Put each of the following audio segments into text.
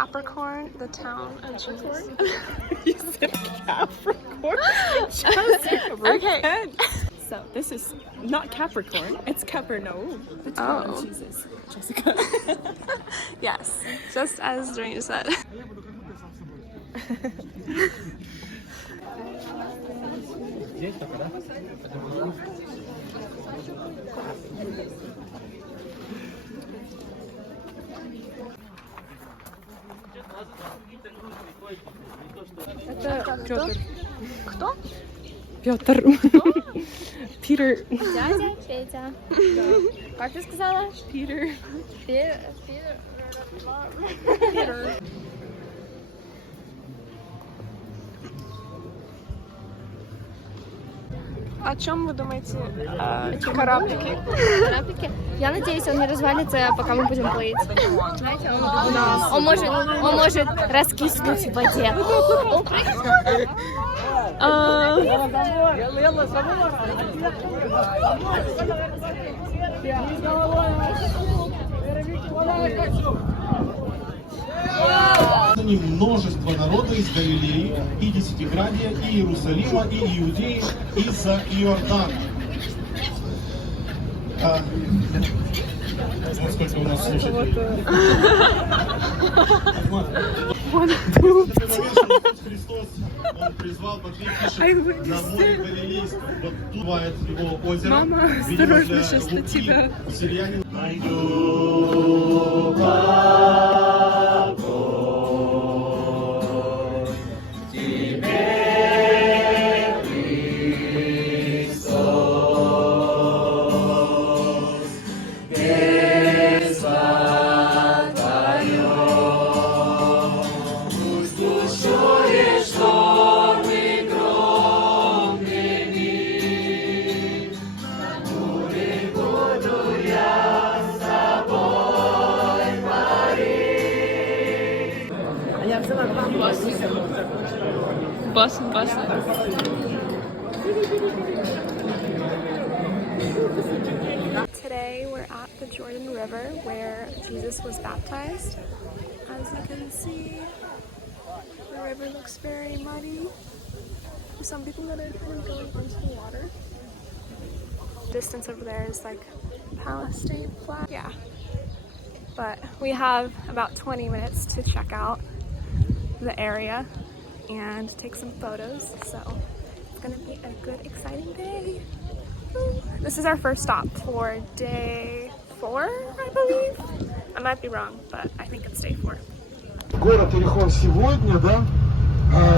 Capricorn, the town of Jesus. You said Capricorn? Okay. So this is not Capricorn, it's Capernaum, the town of Jesus. Jessica. Yes, just as Doreen said. Это Пётр. Кто? Пётр. Питер. Дядя Петя. Как ты сказала? Питер. Peter. О чем вы думаете? Кораблики. Кораблики? Я надеюсь, он не развалится, пока мы будем плыть. Знаете, он может раскиснуть в воде. Множество народа из Галилеи и Десятиградия, и Иерусалима, и Иудеи, и за Иордана. Вот сколько у нас слушателей. Христос, он призвал подвиг на море Галилейском. Вот тут бывает его озеро. Мама, осторожно, сейчас на тебя. Сирянин. Bus. Today we're at the Jordan River where Jesus was baptized. As you can see, the river looks very muddy. There's some people that are kind of going into the water. Distance over there is like Palestine flag. Yeah. But we have about 20 minutes to check out the area and take some photos, so it's gonna be a good, exciting day. This is our first stop for day 4, I believe. I might be wrong, but I think it's day 4. Город Иерихон сегодня, да,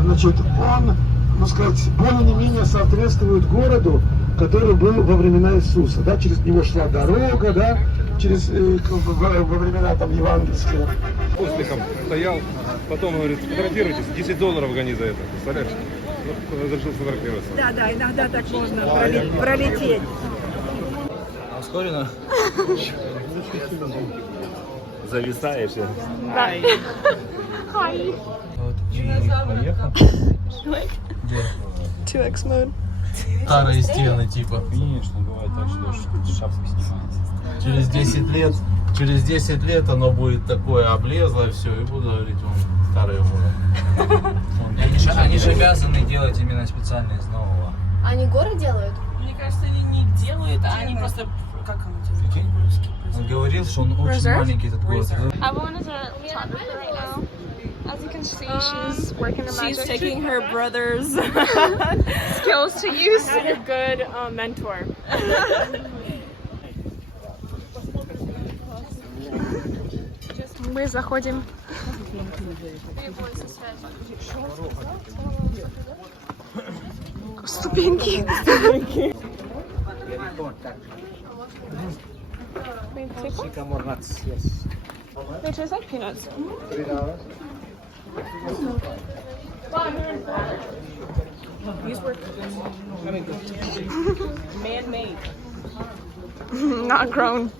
значит, он, ну сказать, более-менее соответствует городу, который был во времена Иисуса, да, через него шла дорога, да, через во времена там евангельские. Осликом стоял, потом говорит, фотографируйтесь, $10 гони за это, представляешь? Ну, разрешил сфотографироваться. Да, иногда так можно пролететь. Ускоренно? Зависаешь. Да. Hi. 2x mode. Старые стены типа. Конечно, бывает так, что шапки снимаются. Через 10 лет оно будет такое облезлое все, и буду говорить, он старый город. Они же обязаны делать именно специально из нового. Они горы делают? Мне кажется, они не делают, а они просто... Как оно делается? Он говорил, что он очень маленький этот город. Everyone is a photographer right now. As you can see, she's working her magic. She's taking her brother's skills to use. a good mentor. Мы заходим. Ступеньки. Sycamore nuts, yes. They taste like peanuts. $3. These were man-made. Not grown.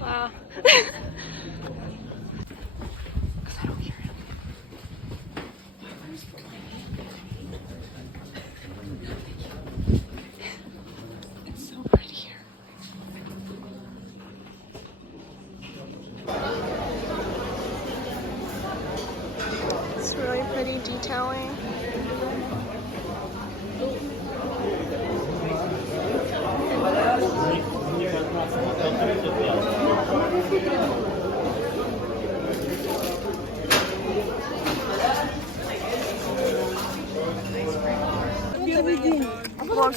Wow.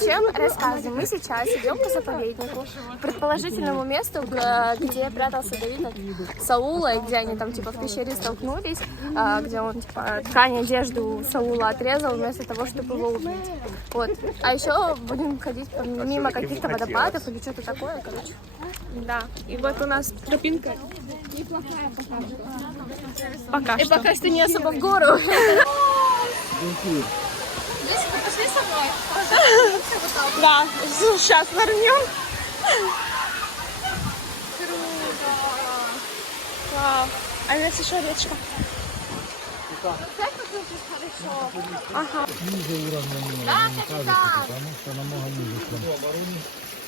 чем рассказываем? Мы сейчас идем по заповеднику, предположительному месту, где прятался Давид от Саула, и где они там типа в пещере столкнулись, где он типа ткань одежду Саула отрезал вместо того, чтобы его убить. Вот. А еще будем ходить мимо каких-то водопадов или что-то такое, короче. Да, и вот у нас тропинка. Пока И что. пока что не особо в гору. Да, сейчас нырнем. Вау. А здесь еще речка. Ага. Ниже уровня не кажется, потому что намного ниже, чем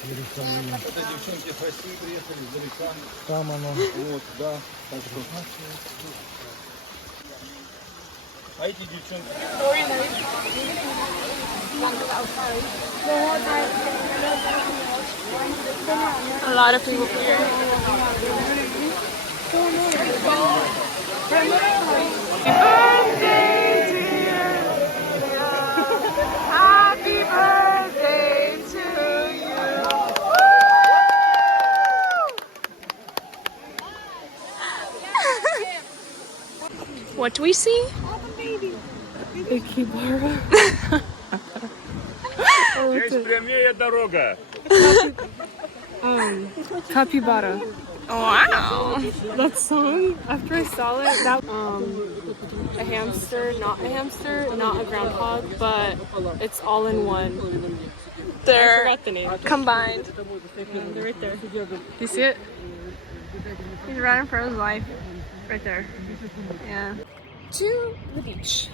Иерусалим. Это девчонки с России приехали, издалека. Там оно. Вот, да. Так что. А эти девчонки... A lot of people here. Happy birthday to you. What do we see? Здесь прямее дорога. Capybara. Wow. That song, after I saw it, that a hamster, not a groundhog, but it's all in one. I They're forgot the name. combined. They're right there. Do you see it? He's running for his life. Right there. Yeah. To the beach.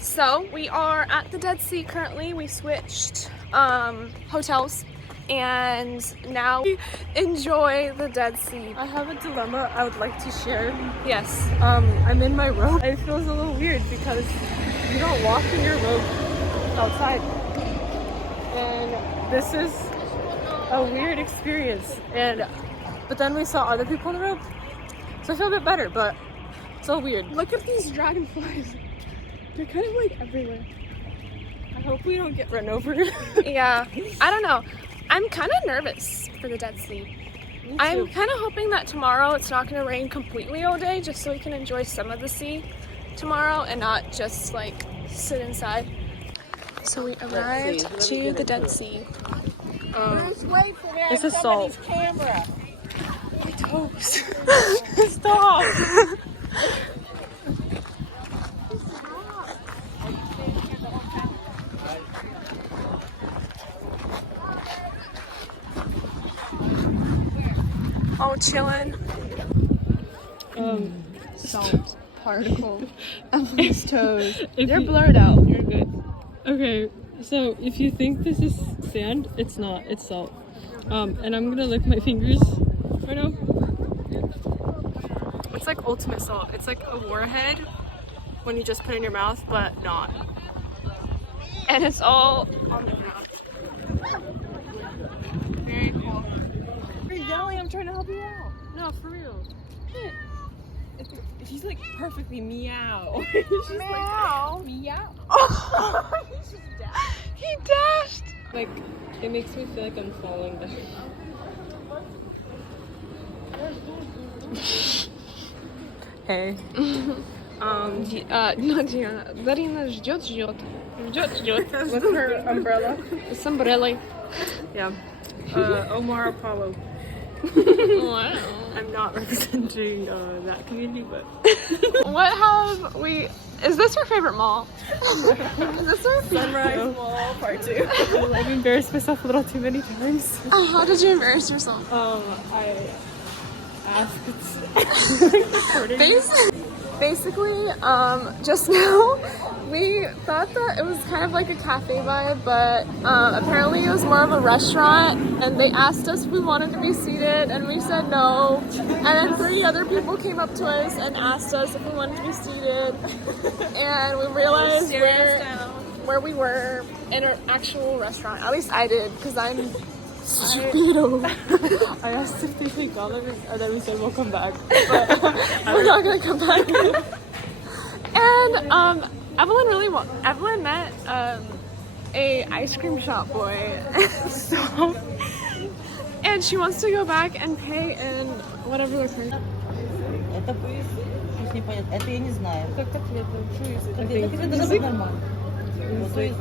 So we are at the Dead Sea currently. We switched hotels and now we enjoy the Dead Sea. I have a dilemma I would like to share. Yes. I'm in my robe. It feels a little weird because you don't walk in your robe outside. And this is a weird experience. But then we saw other people in the robe. So I feel a bit better, but it's so weird. Look at these dragonflies. They're kind of like everywhere. I hope we don't get run over. Yeah. I don't know. I'm kind of nervous for the Dead Sea. I'm kind of hoping that tomorrow it's not going to rain completely all day just so we can enjoy some of the sea tomorrow and not just like sit inside. So we arrived to the Dead Sea. This is salt. My toes. Stop! Oh, chillin'. Salt Particle of his toes. They're blurred out. You're good. Okay, so if you think this is sand, it's not. It's salt. And I'm gonna lick my fingers right now. It's like ultimate salt. It's like a warhead when you just put it in your mouth, but not. And it's all on the ground. Very cool. You're yelling. I'm trying to help you out. No, for real. He's like perfectly meow. He's just Meow. like meow. Oh, he dashed. Like it makes me feel like I'm falling down. Hey. No, Diana. Дарина ждет. With her umbrella. С umbrella. Yeah. Omar Apollo. Wow. I'm not representing that community, but What have we... Is this your favorite mall? Is this your favorite? Sunrise Mall Part 2. I've embarrassed myself a little too many times. How did you embarrass yourself? I asked recording. Basically, just now, we thought that it was kind of like a cafe vibe, but apparently it was more of a restaurant, and they asked us if we wanted to be seated, and we said no, and then 3 other people came up to us and asked us if we wanted to be seated, and we realized where we were in an actual restaurant. At least I did, because I'm stupido. I asked if they take dollars, and then we said we'll come back. But We're not gonna come back. And Evelyn met a ice cream shop boy. So, and she wants to go back and pay in whatever the currency. Это непонятно. Это я не знаю. Как котлеты. Это должно быть нормально. Вот, то есть